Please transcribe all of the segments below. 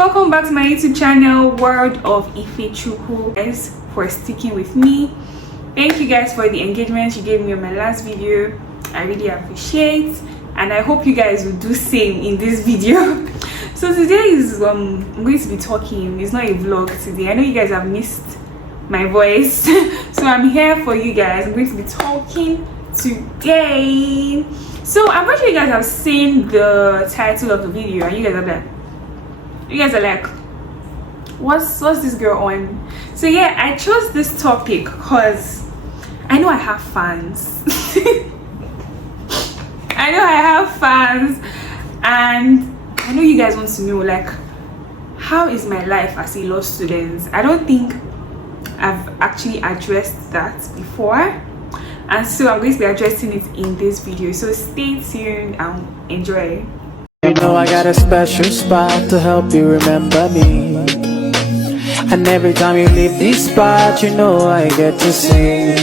welcome back to my YouTube channel, World of Ifechukwu. Guys, for sticking with me. Thank you guys for the engagement you gave me on my last video. I really appreciate, and I hope you guys will do same in this video. So today is I'm going to be talking. It's not a vlog today. I know you guys have missed my voice, so I'm here for you guys. I'm going to be talking today. So I'm pretty sure you guys have seen the title of the video, and you guys are like, what's this girl on? So yeah, I chose this topic because I know I have fans. I know I have fans, and I know you guys want to know, like, how is my life as a law student? I don't think I've actually addressed that before, and so I'm going to be addressing it in this video. So stay tuned and enjoy. You know I got a special spot to help you remember me, and every time you leave this spot, you know I get to see.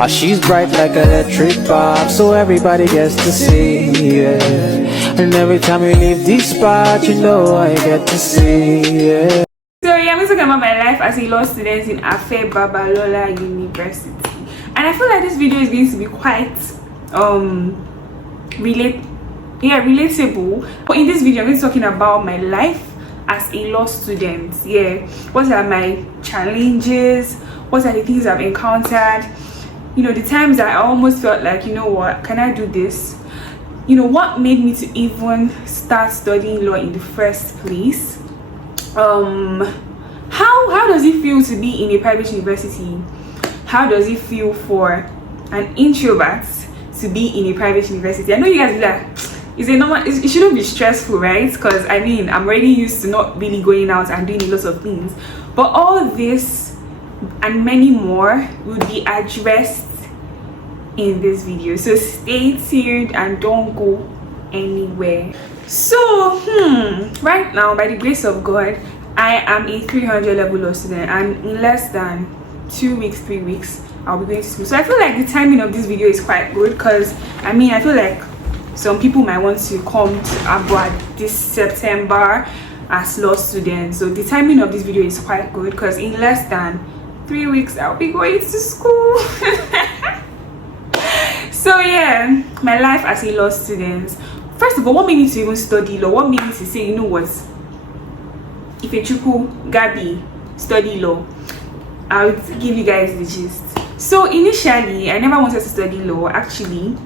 Oh, she's bright like electric bulb, so everybody gets to see, yeah. And every time you leave this spot, you know I get to see, yeah. So yeah, I'm talking about my life as a law student in Afe Babalola University, and I feel like this video is going to be quite relatable. But in this video, I'm going to be talking about my life as a law student. Yeah, what are my challenges? What are the things I've encountered? You know, the times that I almost felt like, you know what, can I do this? You know, what made me to even start studying law in the first place? How does it feel to be in a private university? How does it feel for an introvert to be in a private university? I know you guys be like, it shouldn't be stressful, right? Because I mean, I'm already used to not really going out and doing a lot of things, but all this and many more will be addressed in this video, so stay tuned and don't go anywhere. So right now, by the grace of God, I am a 300 level law student, and in less than 3 weeks I'll be going to school. So I feel like the timing of this video is quite good, because I mean, I feel like some people might want to come to ABUAD this September as law students. So the timing of this video is quite good, because in less than 3 weeks I'll be going to school. So yeah, my life as a law student. First of all, what made me to even study law? What made me to say, you know what, Ifechukwu, Gabi, study law? I'll give you guys the gist. So initially, I never wanted to study law. Actually,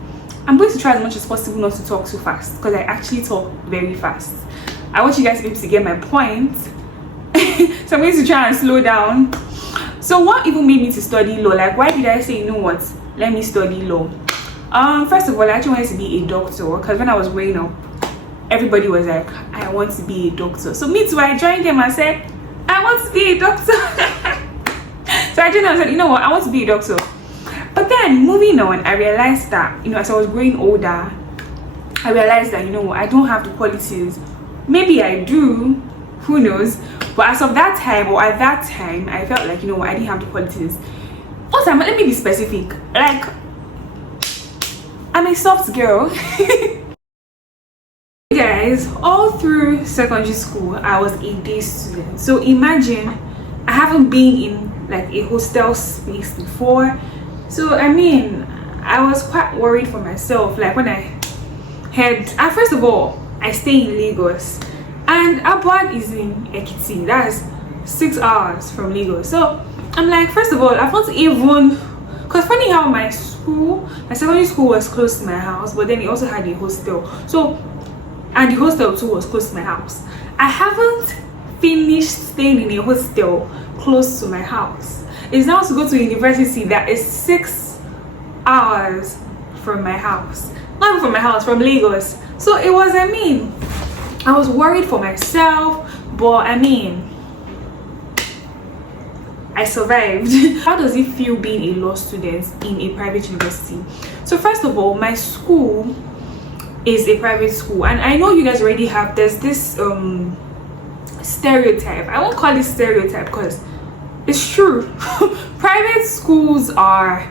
I'm going to try as much as possible not to talk too fast, because I actually talk very fast. I want you guys to be able to get my point. So I'm going to try and slow down. So what even made me to study law? Like, why did I say, you know what, let me study law? First of all, I actually wanted to be a doctor, because when I was growing up, everybody was like, I want to be a doctor. So me too, I joined them and said, I want to be a doctor. So I joined them and said, you know what, I want to be a doctor. But then moving on, I realized that, you know, as I was growing older, I realized that, you know what, I don't have the qualities. Maybe I do, who knows? But as of that time, or at that time, I felt like, you know what, I didn't have the qualities. Also, let me be specific. Like, I'm a soft girl. Guys, all through secondary school, I was a day student. So imagine, I haven't been in like a hostel space before. So I mean, I was quite worried for myself. Like when I had, first of all, I stay in Lagos, and ABUAD is in Ekiti. That's 6 hours from Lagos. So I'm like, first of all, I thought even, because funny how my secondary school was close to my house, but then it also had a hostel. So, and the hostel too was close to my house. I haven't finished staying in a hostel close to my house. It's now to go to university that is 6 hours from my house. Not even from my house, from Lagos. So it was, I mean, I was worried for myself, but I mean, I survived. How does it feel being a law student in a private university? So first of all, my school is a private school, and I know you guys already have, there's this stereotype. I won't call it stereotype because it's true. Private schools are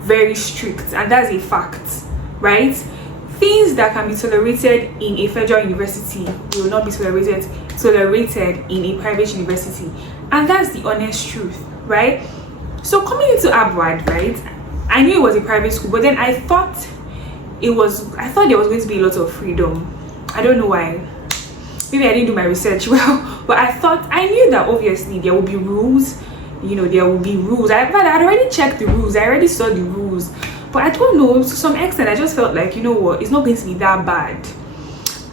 very strict, and that's a fact, right? things that can be tolerated in a federal university will not be tolerated in a private university, and that's the honest truth, right? So coming into ABUAD, right, I knew it was a private school, but then I thought there was going to be a lot of freedom. I don't know why. Maybe I didn't do my research well, but I knew that obviously there will be rules. There will be rules. I had already checked the rules. I already saw the rules, but I don't know, to some extent I just felt like, you know what, it's not going to be that bad.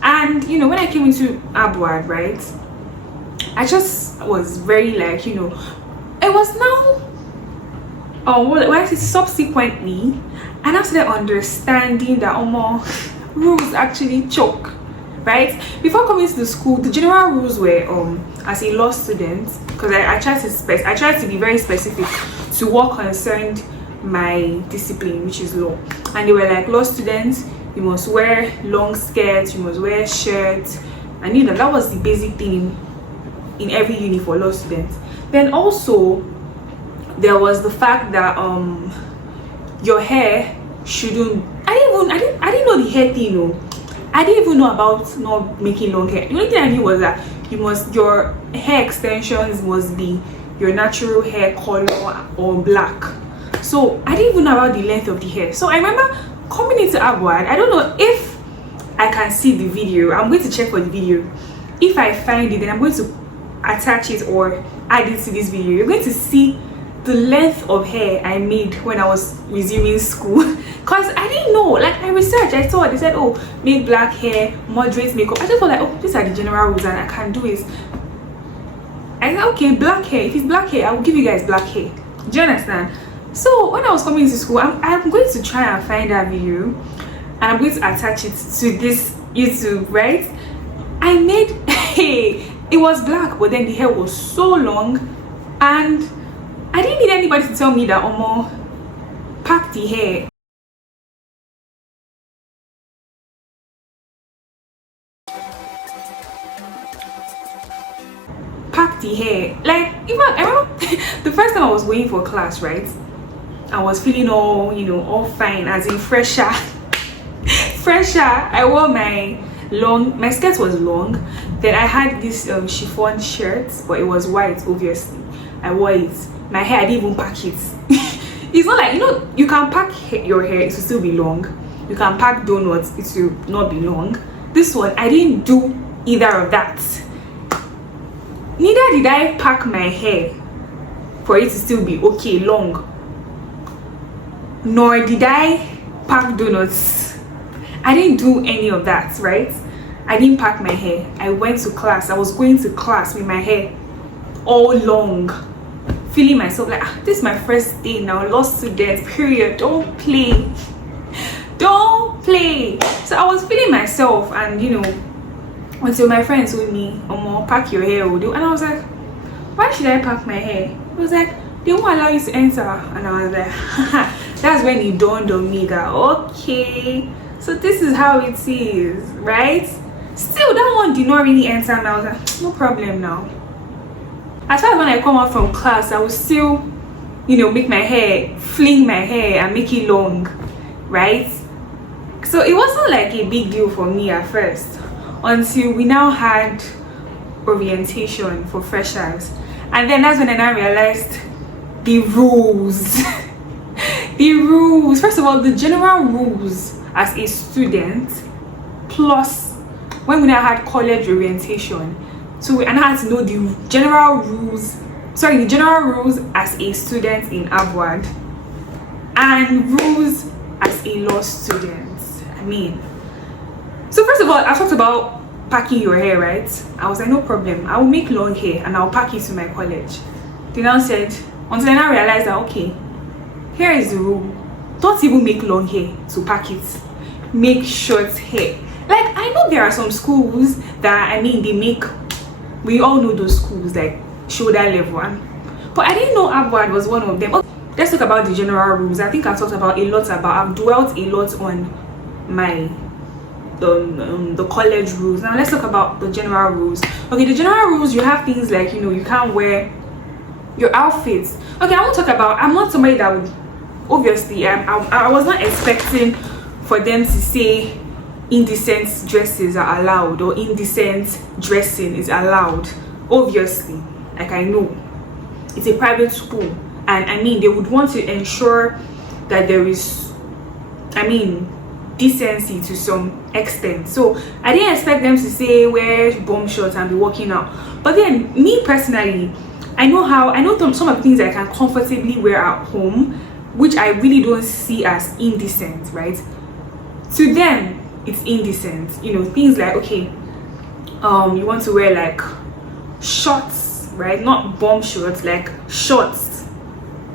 And when I came into ABUAD, right, I just was very like, it was now when I say subsequently, and I started understanding that rules actually choke, right? Before coming to the school, the general rules were as a law student, because I tried to be very specific to what concerned my discipline, which is law, and they were like, law students, you must wear long skirts, you must wear shirts, and that was the basic thing in every uni for law students. Then also there was the fact that your hair shouldn't, I didn't know the hair thing. I didn't even know about not making long hair. The only thing I knew was that your hair extensions must be your natural hair color or black. So I didn't even know about the length of the hair. So I remember coming into ABUAD. I don't know if I can see the video. I'm going to check for the video. If I find it, then I'm going to attach it or add it to this video. You're going to see the length of hair I made when I was resuming school, because I didn't know. Like, I researched, I saw they said, oh, make black hair, moderate makeup. I just thought like, oh, these are the general rules and I can do it. I said, okay, black hair. If it's black hair, I will give you guys black hair. Do you understand? So when I was coming to school, I'm going to try and find that video, and I'm going to attach it to this YouTube, right? I made it was black, but then the hair was so long, and I didn't need anybody to tell me that pack the hair. Pack the hair. Like, even I remember the first time I was going for class, right? I was feeling all fine, as in fresher. I wore my skirt was long. Then I had this chiffon shirt, but it was white, obviously. I wore it. My hair, I didn't even pack it. It's not like, you can pack your hair, it will still be long. You can pack donuts, it will not be long. This one, I didn't do either of that. Neither did I pack my hair for it to still be okay, long. Nor did I pack donuts. I didn't do any of that, right? I didn't pack my hair. I went to class. I was going to class with my hair all long, feeling myself like, this is my first day now, law student, period. Don't play. So I was feeling myself, and until my friends told me, pack your hair, and I was like, why should I pack my hair? It was like, they won't allow you to enter. And I was like, that's when it dawned on me that, okay, so this is how it is, right? Still, that one did not really enter, and I was like, no problem now. As far as when I come out from class, I will still, make my hair, fling my hair and make it long, right? So it wasn't like a big deal for me at first, until we now had orientation for freshers. And then that's when I now realized the rules. The rules. First of all, the general rules as a student, plus when we now had college orientation. So I now had to know the general rules as a student in ABUAD and rules as a law student. So first of all, I talked about packing your hair, right? I was like, no problem, I will make long hair and I'll pack it to my college. They now said, until I now realized that, okay, here is the rule. Don't even make long hair to pack it. Make short hair. Like, I know there are some schools that, they make, we all know those schools, like shoulder level one. But I didn't know ABUAD was one of them. Okay, let's talk about the general rules. I think I've talked about I've dwelt a lot on my the college rules. Now let's talk about the general rules. Okay, the general rules, you have things like, you can't wear your outfits. Okay, I won't talk about, I'm not somebody that would, obviously, I was not expecting for them to say indecent dresses are allowed or indecent dressing is allowed. Obviously, like, I know it's a private school, and I mean they would want to ensure that there is, I mean, decency to some extent. So I didn't expect them to say wear bomb shorts and be walking out. But then me personally, I know some of the things I can comfortably wear at home, which I really don't see as indecent, right? To them it's indecent, you know, things like, okay, you want to wear like shorts, right? Not bomb shorts, like shorts,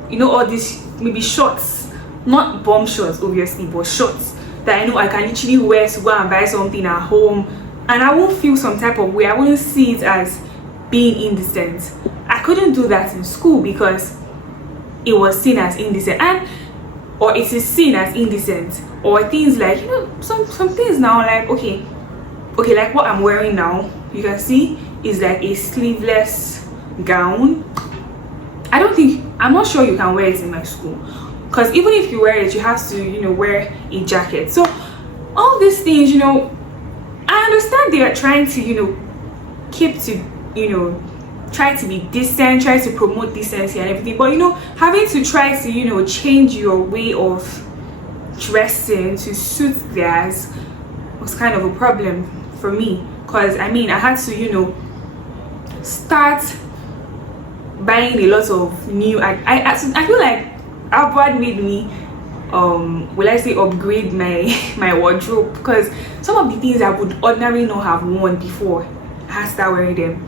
you know, all these maybe shorts, not bomb shorts obviously, but shorts that I know I can literally wear to go and buy something at home, and I won't feel some type of way. I wouldn't see it as being indecent. I couldn't do that in school because it was seen as indecent, or it is seen as indecent. Or things like, you know, some things now, like okay, like what I'm wearing now, you can see is like a sleeveless gown. I'm not sure you can wear it in my school, because even if you wear it, you have to, you know, wear a jacket. So all these things, you know, I understand they are trying to, you know, keep to, you know, try to be decent, try to promote decency and everything, but you know, having to try to, you know, change your way of dressing to suit theirs was kind of a problem for me, because I mean I had to, you know, start buying a lot of new, I feel like ABUAD made me will I say upgrade my wardrobe, because some of the things I would ordinarily not have worn before, I had to start wearing them.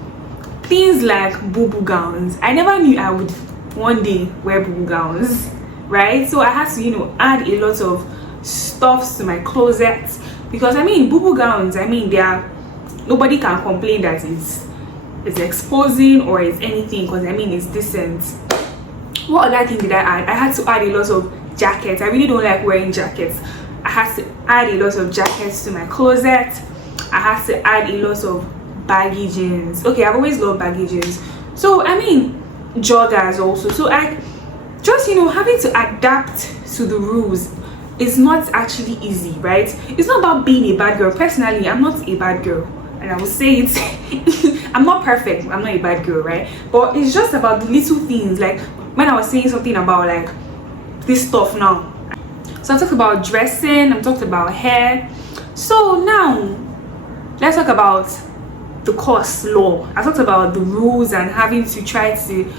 Things like boo-boo gowns, I never knew I would one day wear boo-boo gowns, right? So I had to, you know, add a lot of stuffs to my closet, because I mean boo-boo gowns, I mean nobody can complain that it's exposing or it's anything, because I mean it's decent. What other thing did I add? I had to add a lot of jackets. I really don't like wearing jackets. I had to add a lot of jackets to my closet. I had to add a lot of baggy jeans. Okay, I've always loved baggy jeans. So I mean joggers also. So I just, you know, having to adapt to the rules is not actually easy, right? It's not about being a bad girl. Personally, I'm not a bad girl, and I will say it. I'm not perfect, I'm not a bad girl, right? But it's just about the little things, like when I was saying something about like this stuff now. So I talked about dressing, I'm talked about hair. So now let's talk about the course law. I talked about the rules and having to try to,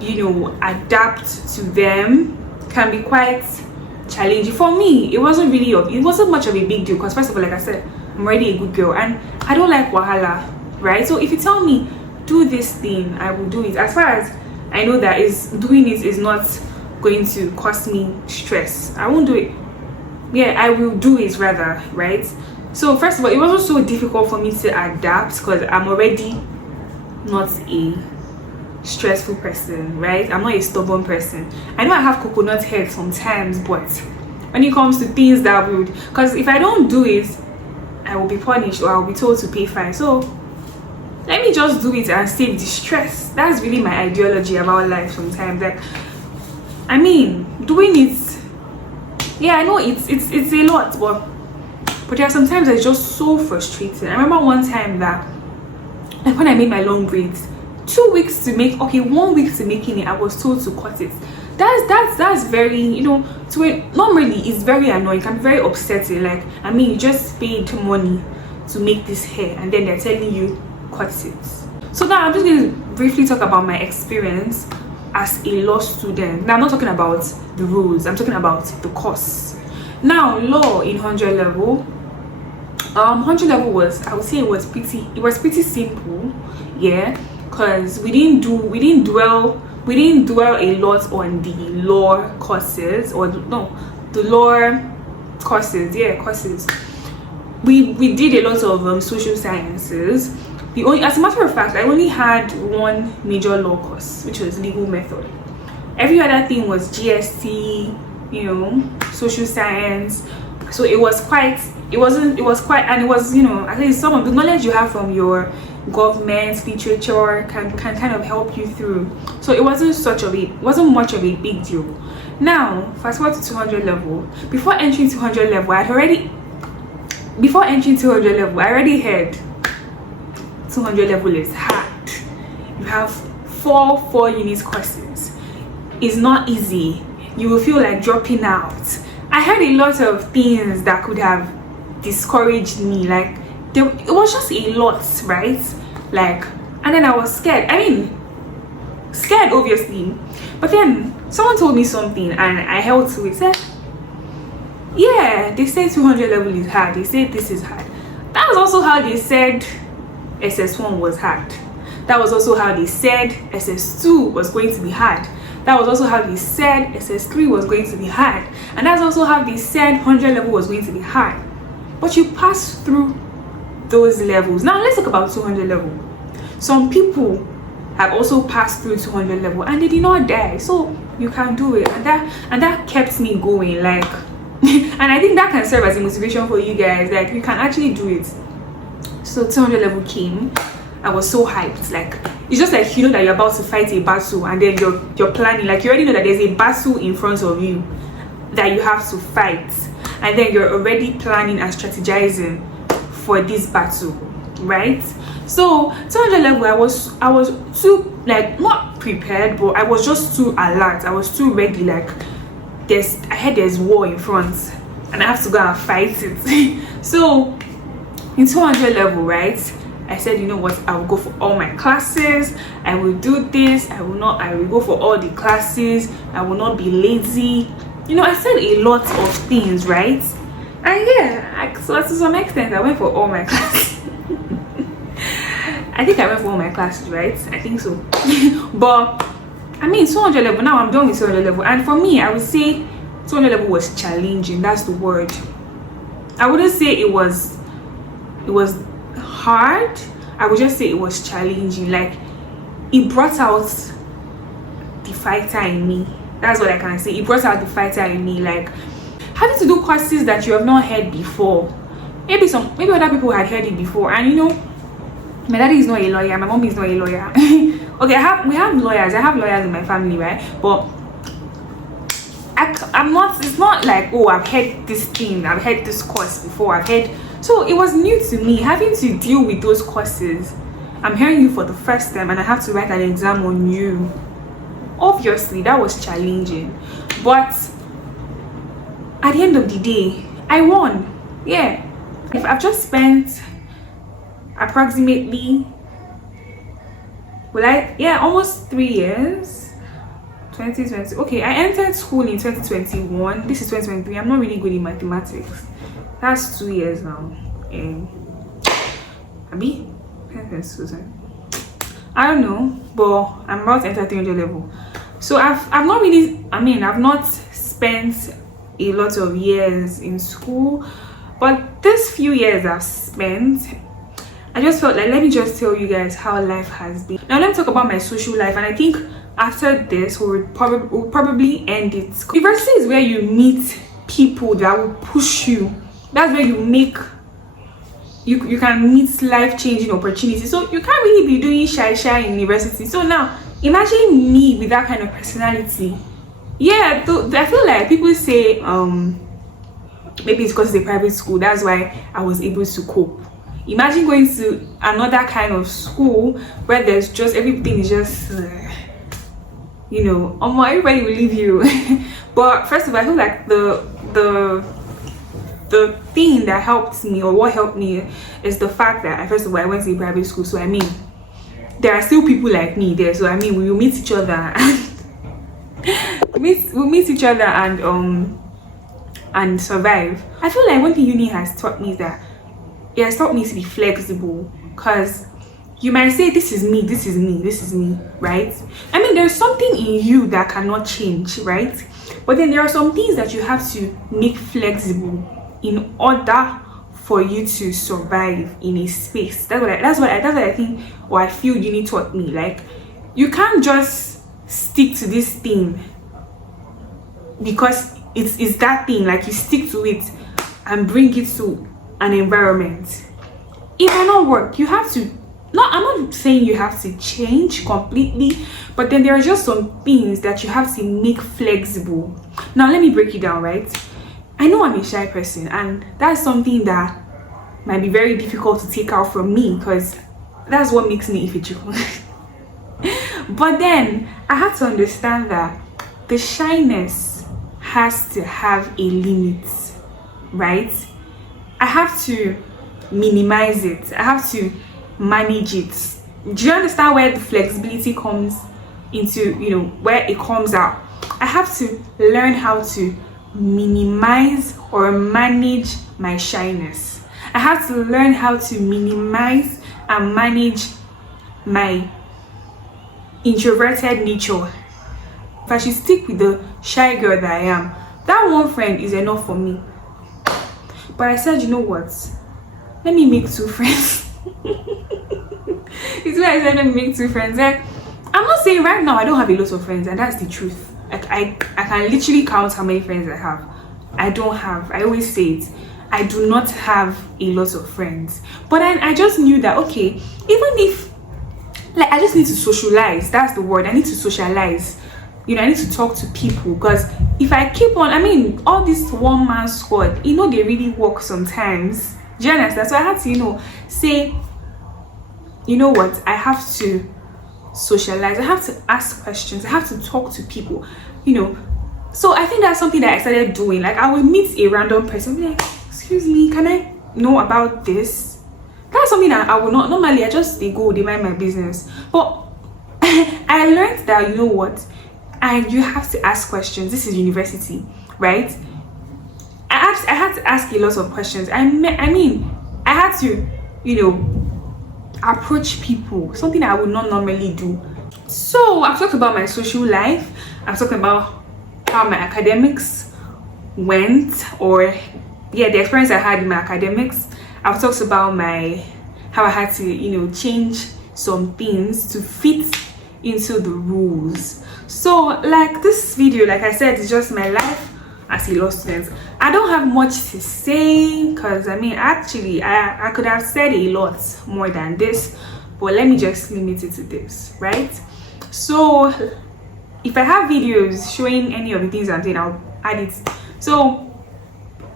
you know, adapt to them can be quite challenging. For me, it wasn't much of a big deal, because first of all, like I said, I'm already a good girl and I don't like wahala, right? So if you tell me do this thing, I will do it. As far as I know that doing it is not going to cost me stress, I won't do it. Yeah, I will do it rather, right? So first of all, it wasn't so difficult for me to adapt, because I'm already not a stressful person, right? I'm not a stubborn person. I know I have coconut head sometimes, but when it comes to things that would, because if I don't do it, I will be punished or I'll be told to pay fine. So let me just do it and save the stress. That's really my ideology about life sometimes. Like, I mean, doing it, yeah, I know it's a lot, but there are sometimes it's just so frustrating. I remember one time that, like, when I made my long braids, 1 week to making it, I was told to cut it. That's very, you know, normally it's very annoying, can be very upsetting. Like, I mean, you just paid money to make this hair and then they're telling you cut it. So now I'm just going to briefly talk about my experience as a law student. Now I'm not talking about the rules, I'm talking about the course. Now law in 100 level, 100 level was, I would say it was pretty simple, yeah, because we didn't dwell a lot on the law courses, or no, the law courses, yeah, courses. We did a lot of social sciences. As a matter of fact, I only had one major law course, which was legal method. Every other thing was GST, you know, social science. So it was quite, you know, at least some of the knowledge you have from your government literature can kind of help you through. So it wasn't much of a big deal. Now fast forward to 200 level. Before entering 200 level, before entering 200 level, I already heard 200 level is hard. You have four unit courses. It's not easy. You will feel like dropping out. I heard a lot of things that could have discouraged me. Like it was just a lot, right? Like, and then I was scared. I mean, scared obviously, but then someone told me something and I held to it. Said, yeah, they say 200 level is hard. They say this is hard. That was also how they said SS1 was hard. That was also how they said SS2 was going to be hard. That was also how they said SS3 was going to be hard. And that's also how they said 100 level was going to be hard. But you pass through those levels. Now let's talk about 200 level. Some people have also passed through 200 level and they did not die. So you can do it. And that kept me going. Like, and I think that can serve as a motivation for you guys. Like, you can actually do it. So 200 level came. I was so hyped. Like, it's just like, you know that you're about to fight a battle and then you're planning. Like, you already know that there's a battle in front of you that you have to fight, and then you're already planning and strategizing for this battle, right? So 200 level, I was too, like, not prepared, but I was just too alert. I was too ready. Like, I heard there's war in front and I have to go and fight it. So in 200 level, right, I said, you know what, I will go for all my classes. I will do this. I will go for all the classes. I will not be lazy. You know, I said a lot of things, right? And yeah, so to some extent, I went for all my classes. I think I went for all my classes, right? I think so. But I mean, 200 level, now I'm done with 200 level. And for me, I would say 200 level was challenging. That's the word. I wouldn't say it was hard. I would just say it was challenging. Like, it brought out the fighter in me. That's what I can say. It brought out the fighter in me. Like, having to do courses that you have not heard before. Maybe other people had heard it before. And you know, my daddy is not a lawyer, my mom is not a lawyer. Okay, we have lawyers. I have lawyers in my family, right? But I'm not. It's not like, oh, I've heard this thing, I've heard this course before, so it was new to me having to deal with those courses. I'm hearing you for the first time and I have to write an exam on you. Obviously that was challenging, but at the end of the day, I won. Yeah, if I've just spent approximately, almost 3 years. 2020. Okay, I entered school in 2021. This is 2023. I'm not really good in mathematics. That's 2 years now. I don't know, but I'm about to enter 300 level. So I've not spent a lot of years in school, but this few years I've spent, I just felt like, let me just tell you guys how life has been. Now let me talk about my social life, and I think after this we'll probably end it. University is where you meet people that will push you. That's where you can meet life-changing opportunities. So you can't really be doing shy in university. So now imagine me with that kind of personality. Yeah, I feel like people say maybe it's because it's a private school, that's why I was able to cope. Imagine going to another kind of school where there's just everything is just you know, everybody will leave you. But first of all, I feel like the thing that helped me, or what helped me, is the fact that first of all I went to a private school. So I mean, there are still people like me there. So I mean, we will meet each other we'll meet each other and survive. I feel like one thing uni has taught me is that it has taught me to be flexible, because you might say this is me, right? I mean, there's something in you that cannot change, right? But then there are some things that you have to make flexible in order for you to survive in a space. That's what I think, or I feel uni taught me. Like, you can't just stick to this thing because it's that thing. Like, you stick to it and bring it to an environment. It will not work. You have to. No, I'm not saying you have to change completely, but then there are just some things that you have to make flexible. Now let me break it down, right? I know I'm a shy person, and that's something that might be very difficult to take out from me, because that's what makes me Ifechuku. But then I had to understand that the shyness has to have a limit, right? I have to minimize it. I have to manage it. Do you understand where the flexibility comes into, where it comes out? I have to learn how to minimize or manage my shyness. I have to learn how to minimize and manage my introverted nature. If I should stick with the shy girl that I am, that one friend is enough for me. But I said, you know what? Let me make 2 friends. It's why I said let me make 2 friends. Like, I'm not saying right now I don't have a lot of friends, and that's the truth. Like, I can literally count how many friends I have. I don't have. I always say it. I do not have a lot of friends. But I just knew that, okay, even if, like, I just need to socialize. That's the word. I need to socialize. I need to talk to people, because if I keep on, all this one-man squad, they really work sometimes. Do you understand? So I had to, say, you know what, I have to socialize. I have to ask questions. I have to talk to people, So I think that's something that I started doing. Like, I would meet a random person, be like, excuse me, can I know about this? That's something that I would not, normally they mind my business. But I learned that, you know what, and you have to ask questions. This is university, right? I had to ask a lot of questions. I had to, approach people, something I would not normally do. So I've talked about my social life. I've talked about how my academics went, or the experience I had in my academics. I've talked about how I had to, change some things to fit into the rules. So, like, this video, like I said, is just my life as a law student. I don't have much to say, because actually I could have said a lot more than this, but let me just limit it to this, right? So if I have videos showing any of the things I'm saying, I'll add it. So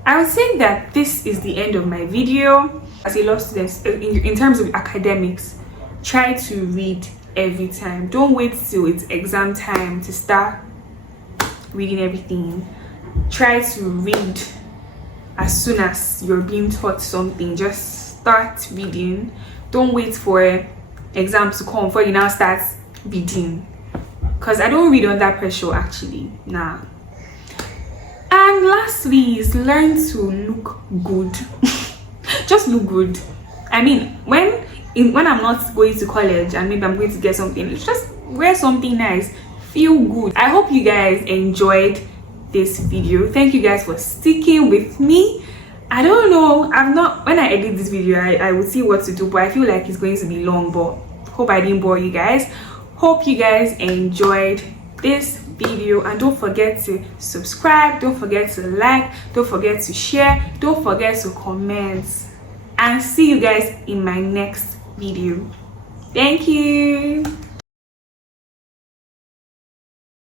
I would say that this is the end of my video. As a law student, in terms of academics, try to read every time. Don't wait till it's exam time to start reading everything. Try to read as soon as you're being taught something. Just start reading. Don't wait for exams to come before you now start reading, because I don't read under pressure, actually. Nah. And lastly is learn to look good. Just look good. When I'm not going to college and maybe I'm going to get something, just wear something nice, feel good. I hope you guys enjoyed this video. Thank you guys for sticking with me. I don't know, when I edit this video, I will see what to do, but I feel like it's going to be long, but hope I didn't bore you guys. Hope you guys enjoyed this video, and don't forget to subscribe, don't forget to like, don't forget to share, don't forget to comment, and see you guys in my next video. Thank you.